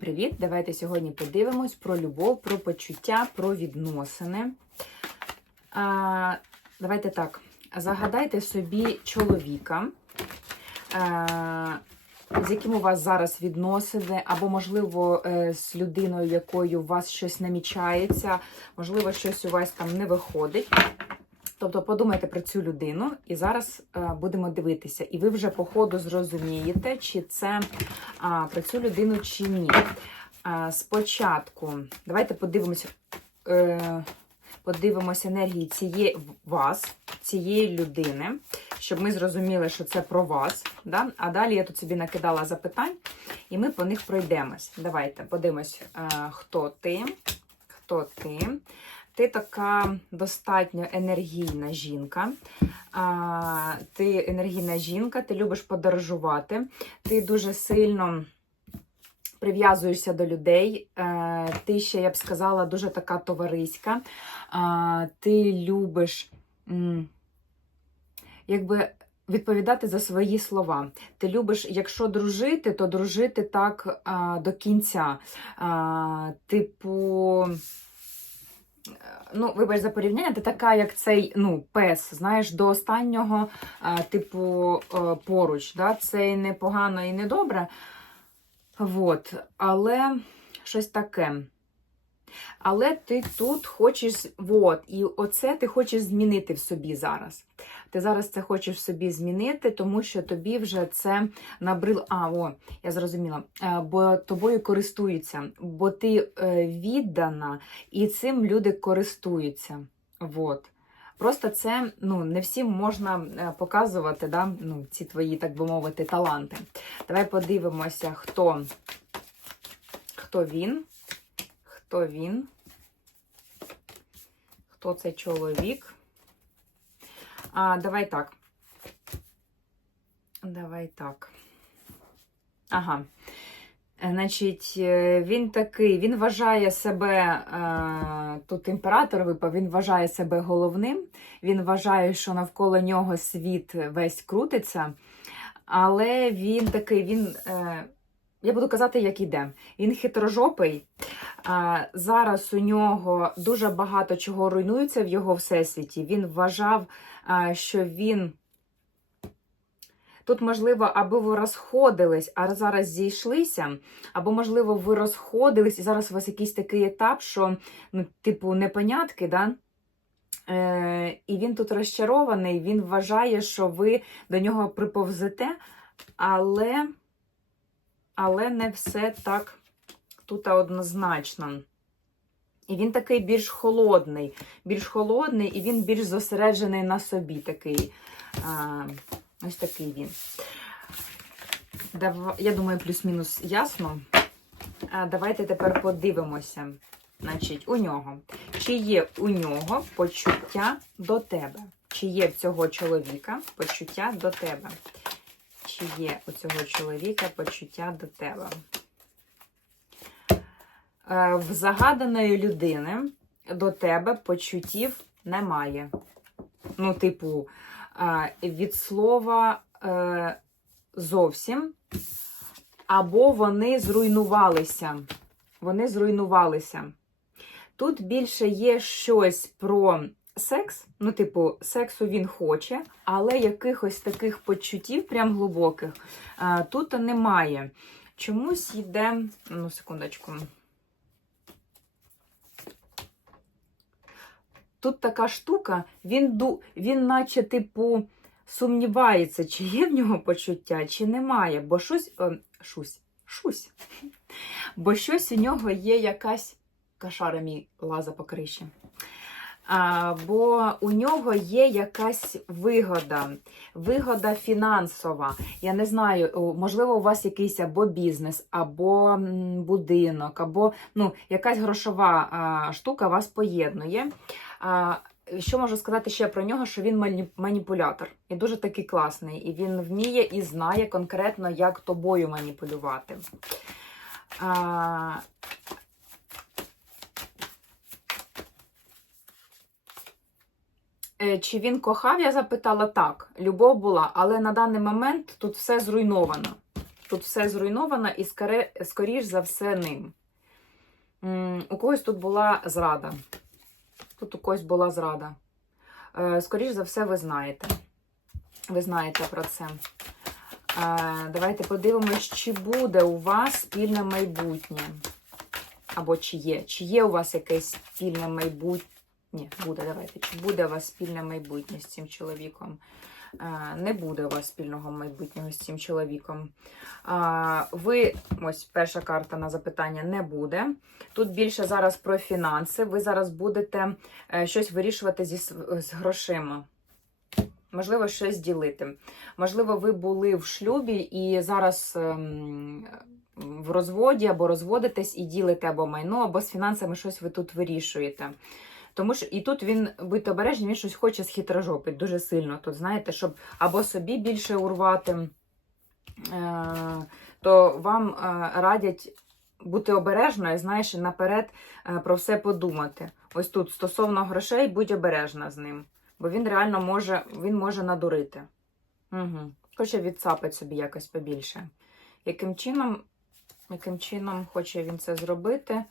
Привіт! Давайте сьогодні подивимось про любов, про почуття, про відносини. А, давайте так. Загадайте собі чоловіка, а, з яким у вас зараз відносини, або, можливо, е, з людиною, якою у вас щось намічається, можливо, щось у вас там не виходить. Тобто подумайте про цю людину, і зараз е, будемо дивитися. І ви вже по ходу зрозумієте, чи це а, про цю людину чи ні. А, спочатку, давайте подивимося, е, подивимося енергії цієї вас, цієї людини, щоб ми зрозуміли, що це про вас. Да? А далі я тут собі накидала запитань, і ми по них пройдемось. Давайте подивимось, е, хто ти, хто ти. Ти така достатньо енергійна жінка. А, Ти енергійна жінка, ти любиш подорожувати, ти дуже сильно прив'язуєшся до людей. Е, Ти ще, я б сказала, дуже така товариська. А, Ти любиш якби. Відповідати за свої слова. Ти любиш, якщо дружити, то дружити так а, до кінця. А, типу, ну, вибач за порівняння, ти така, як цей ну, пес, знаєш, до останнього, типу, а, поруч. Да? Це і не погано, і не добре. Вот. Але щось таке. Але ти тут хочеш, от, і оце ти хочеш змінити в собі зараз. Ти зараз це хочеш в собі змінити, тому що тобі вже це набрило. А, о, я зрозуміла. Е, Бо тобою користуються, бо ти е, віддана, і цим люди користуються. Вот. Просто це ну, не всім можна е, показувати да, ну, ці твої, так би мовити, таланти. Давай подивимося, хто, хто він. Хто він? Хто цей чоловік? А, Давай так. Давай так. Ага. Значить, е, він такий, він вважає себе, е, тут імператор випав, він вважає себе головним, він вважає, що навколо нього світ весь крутиться, але він такий, він, е, я буду казати, як іде. Він хитрожопий. А, Зараз у нього дуже багато чого руйнується в його всесвіті. Він вважав, а, що він. Тут, можливо, аби ви розходились, а зараз зійшлися, або, можливо, ви розходились, і зараз у вас якийсь такий етап, що, ну, типу, непонятки, да? Е, і він тут розчарований, він вважає, що ви до нього приповзете, але, але не все так тут однозначно. І він такий більш холодний, більш холодний, і він більш зосереджений на собі такий. А, ось такий він. Я думаю, плюс-мінус ясно. А, Давайте тепер подивимося. Значить, у нього. Чи є у нього почуття до тебе? Чи є в цього чоловіка почуття до тебе? Чи є у цього чоловіка почуття до тебе? Е, в загаданої людини до тебе почуттів немає. Ну, типу, е, від слова е, зовсім. Або вони зруйнувалися. Вони зруйнувалися. Тут більше є щось про секс. Ну, типу, сексу він хоче, але якихось таких почуттів, прям глибоких, тут немає. Чомусь йде. Ну, секундочку. Тут така штука, він, він наче, типу, сумнівається, чи є в нього почуття, чи немає. Бо щось. Шусь, шусь. Бо щось у нього є якась кашара мій лаза по криші. Бо у нього є якась вигода, вигода фінансова. Я не знаю, можливо, у вас якийсь або бізнес, або будинок, або ну, якась грошова штука вас поєднує. Що можу сказати ще про нього? Що він маніпулятор і дуже такий класний. І він вміє і знає конкретно, як тобою маніпулювати. Чи він кохав, я запитала так. Любов була, але на даний момент тут все зруйновано. Тут все зруйновано і скоріш за все ним. У когось тут була зрада. Тут у когось була зрада. Е, Скоріш за все, ви знаєте. Ви знаєте про це. Е, Давайте подивимось, чи буде у вас спільне майбутнє. Або чи є. Чи є у вас якесь спільне майбутнє? Ні, буде, давайте. Чи буде у вас спільне майбутнє з цим чоловіком? Е, Не буде у вас спільного майбутнього з цим чоловіком. Ви, ось перша карта на запитання не буде. Тут більше зараз про фінанси. Ви зараз будете е, щось вирішувати зі з грошима. Можливо, щось ділити. Можливо, ви були в шлюбі і зараз ем, в розводі або розводитесь і ділите або майно, або з фінансами щось ви тут вирішуєте. Тому що і тут він, будьте обережні, він щось хоче схитрожопить дуже сильно. Тут, знаєте, щоб або собі більше урвати, е, то вам е, радять бути обережною, знаєш, наперед е, про все подумати. Ось тут стосовно грошей, будь обережна з ним, бо він реально може, він може надурити. Угу. Хоче відцапати собі якось побільше. Яким чином, яким чином хоче він це зробити?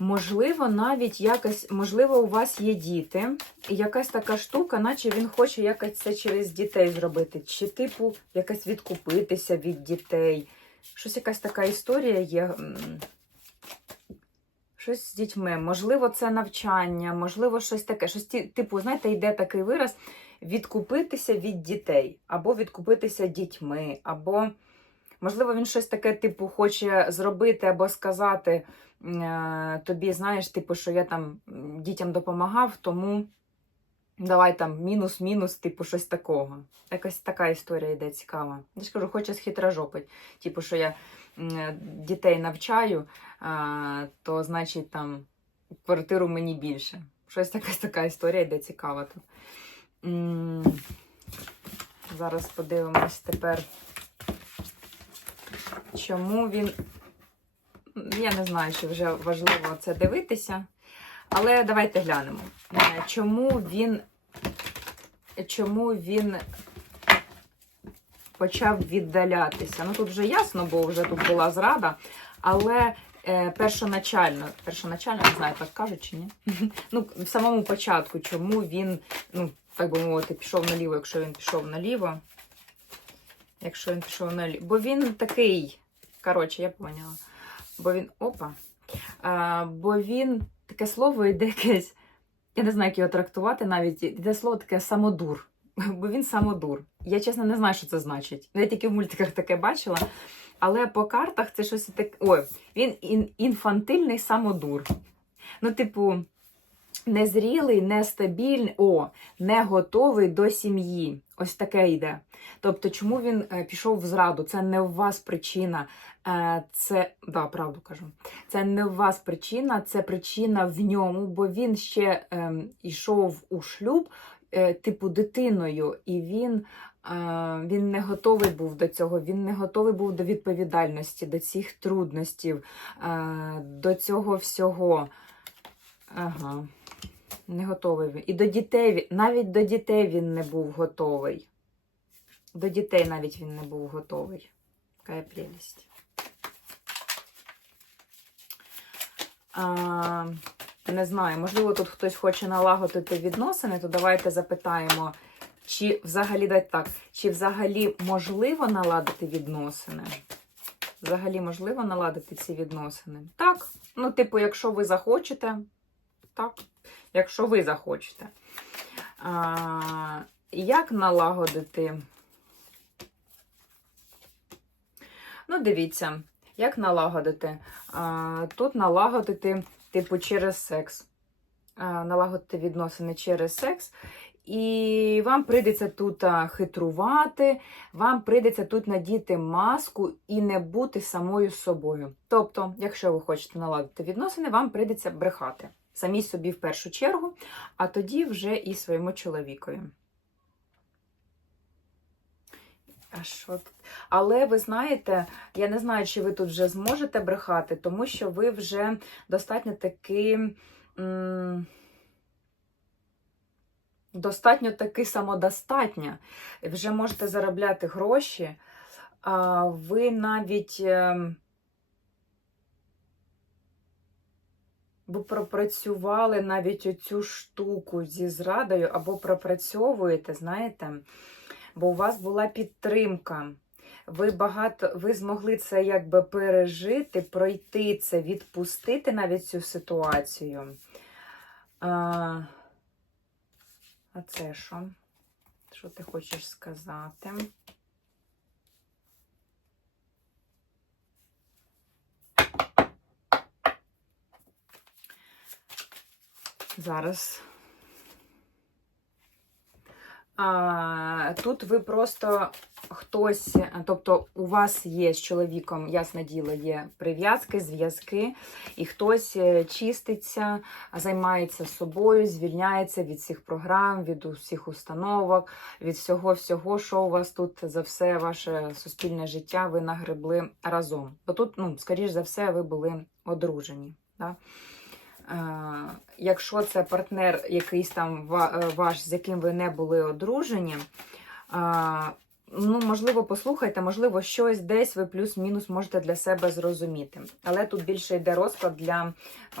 Можливо, навіть якось, можливо, у вас є діти, і якась така штука, наче він хоче якось це через дітей зробити. Чи, типу, якось відкупитися від дітей. Щось якась така історія є. Щось з дітьми. Можливо, це навчання, можливо, щось таке. Щось, типу, знаєте, йде такий вираз відкупитися від дітей, або відкупитися дітьми, або, можливо, він щось таке, типу, хоче зробити або сказати е, тобі, знаєш, типу, що я там дітям допомагав, тому давай там мінус-мінус, типу, щось такого. Якась така історія йде цікава. Я ж кажу, хоче схитрожопить. Типу, що я м, дітей навчаю, то значить там квартиру мені більше. Щось якась така історія йде цікава тут. Зараз подивимось тепер, чому він. Я не знаю, чи вже важливо це дивитися. Але давайте глянемо. Е, Чому він, чому він почав віддалятися? Ну тут вже ясно, бо вже тут була зрада, але е, першоначально, першоначально, не знаю, так кажуть чи ні. Ну, в самому початку, чому він, ну, так би мовити, пішов наліво, якщо він пішов наліво. Якщо він пішов наліво. Бо він такий, коротше, я поняла. Бо він. Опа. А, бо він таке слово йде якесь. Я не знаю, як його трактувати навіть. Йде слово таке самодур. Бо він самодур. Я чесно не знаю, що це значить. Я тільки в мультиках таке бачила. Але по картах це щось таке. Ой, він ін- інфантильний самодур. Ну, типу, незрілий, нестабільний, о, не готовий до сім'ї. Ось таке йде. Тобто, чому він е, пішов в зраду? Це не у вас причина. Е, це, да, правду кажу. Це не у вас причина, це причина в ньому, бо він ще ем, йшов у шлюб, е, типу, дитиною, і він. е, Він не готовий був до цього, він не готовий був до відповідальності, до цих трудностей, е, до цього всього. Ага, не готовий він. І до дітей, навіть до дітей він не був готовий. До дітей навіть він не був готовий. Яка прелість. Не знаю, можливо, тут хтось хоче налагодити відносини, то давайте запитаємо, чи взагалі дать так, чи взагалі можливо наладити відносини? Взагалі можливо наладити ці відносини? Так. Ну, типу, якщо ви захочете, так. Якщо ви захочете. А, як налагодити? Ну, дивіться, як налагодити? А, тут налагодити, типу, через секс. А, налагодити відносини через секс. І вам прийдеться тут хитрувати, вам прийдеться тут надіти маску і не бути самою собою. Тобто, якщо ви хочете наладити відносини, вам прийдеться брехати самій собі в першу чергу, а тоді вже і своєму чоловікові. Але ви знаєте, я не знаю, чи ви тут вже зможете брехати, тому що ви вже достатньо таки. достатньо таки самодостатня. Вже можете заробляти гроші, ви навіть. Ви пропрацювали навіть оцю штуку зі зрадою, або пропрацьовуєте, знаєте, бо у вас була підтримка. Ви багато, ви змогли це якби пережити, пройти це, відпустити навіть цю ситуацію. А, а це що? Що ти хочеш сказати? Зараз. А, тут ви просто хтось, тобто у вас є з чоловіком, ясне діло, є прив'язки, зв'язки, і хтось е, чиститься, займається собою, звільняється від всіх програм, від усіх установок, від всього-всього, що у вас тут за все ваше суспільне життя ви нагребли разом. Бо тут, ну, скоріш за все, ви були одружені. Да? Е, Якщо це партнер якийсь там е, ваш, з яким ви не були одружені, е, ну, можливо, послухайте, можливо, щось десь ви плюс-мінус можете для себе зрозуміти. Але тут більше йде розклад для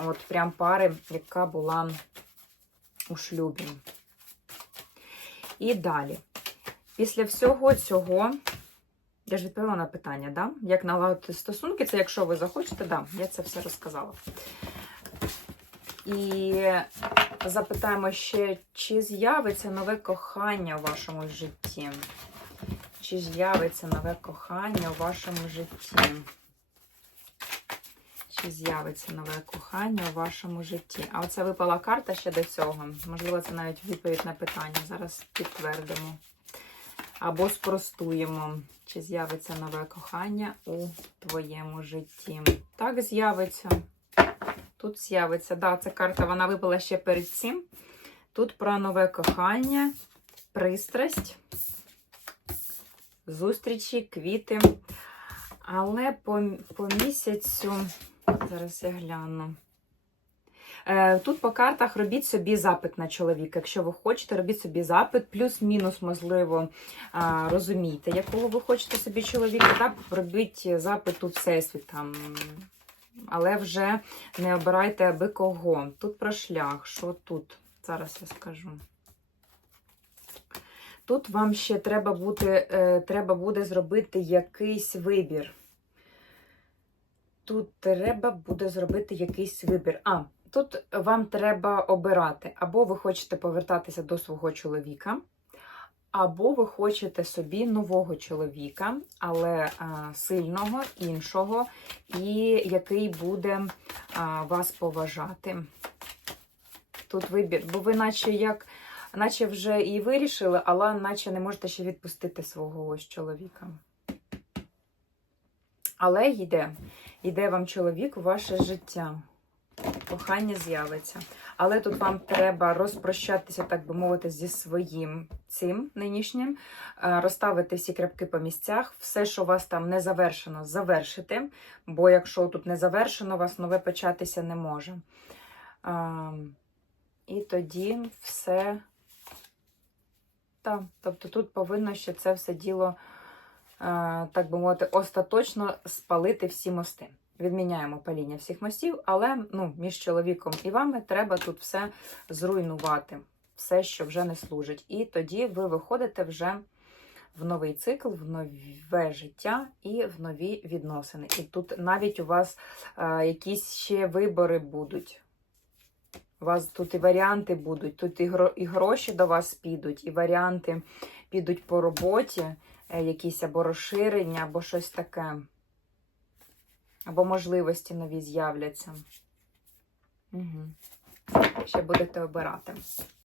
от прям пари, яка була у шлюбі. І далі. Після всього цього, я ж відповіла на питання, да? як налагодити стосунки, це якщо ви захочете, да, я це все розказала. І запитаємо ще, чи з'явиться нове кохання у вашому житті? Чи з'явиться нове кохання у вашому житті? Чи з'явиться нове кохання у вашому житті? А оце випала карта ще до цього. Можливо, це навіть відповідь на питання. Зараз підтвердимо. Або спростуємо, чи з'явиться нове кохання у твоєму житті. Так, з'явиться. Тут з'явиться, да, ця карта вона випала ще перед цим. Тут про нове кохання, пристрасть, зустрічі, квіти. Але по, по місяцю, зараз я гляну. Е, Тут по картах робіть собі запит на чоловіка. Якщо ви хочете, робіть собі запит, плюс-мінус, можливо, розумійте, якого ви хочете собі чоловіка. Так, робіть запит у всесвіт там. Але вже не обирайте аби кого. Тут про шлях. Що тут? Зараз я скажу. Тут вам ще треба, бути, е, треба буде зробити якийсь вибір. Тут треба буде зробити якийсь вибір. А, тут вам треба обирати. Або ви хочете повертатися до свого чоловіка, або ви хочете собі нового чоловіка, але сильного, іншого, і який буде вас поважати. Тут вибір, бо ви наче як, наче вже і вирішили, але наче не можете ще відпустити свого ось чоловіка. Але йде, йде вам чоловік у ваше життя. Кохання з'явиться. Але тут вам треба розпрощатися, так би мовити, зі своїм цим нинішнім, е, розставити всі крапки по місцях, все, що у вас там не завершено, завершити. Бо якщо тут не завершено, у вас нове початися не може. І тоді все. Так, тобто тут повинно ще це все діло, е, так би мовити, остаточно спалити всі мости. Відміняємо паління всіх мостів, але ну, між чоловіком і вами треба тут все зруйнувати, все, що вже не служить. І тоді ви виходите вже в новий цикл, в нове життя і в нові відносини. І тут навіть у вас е, якісь ще вибори будуть. У вас тут і варіанти будуть, тут і, гро, і гроші до вас підуть, і варіанти підуть по роботі, е, якісь або розширення, або щось таке. Або можливості нові з'являться. Угу. Ще будете обирати.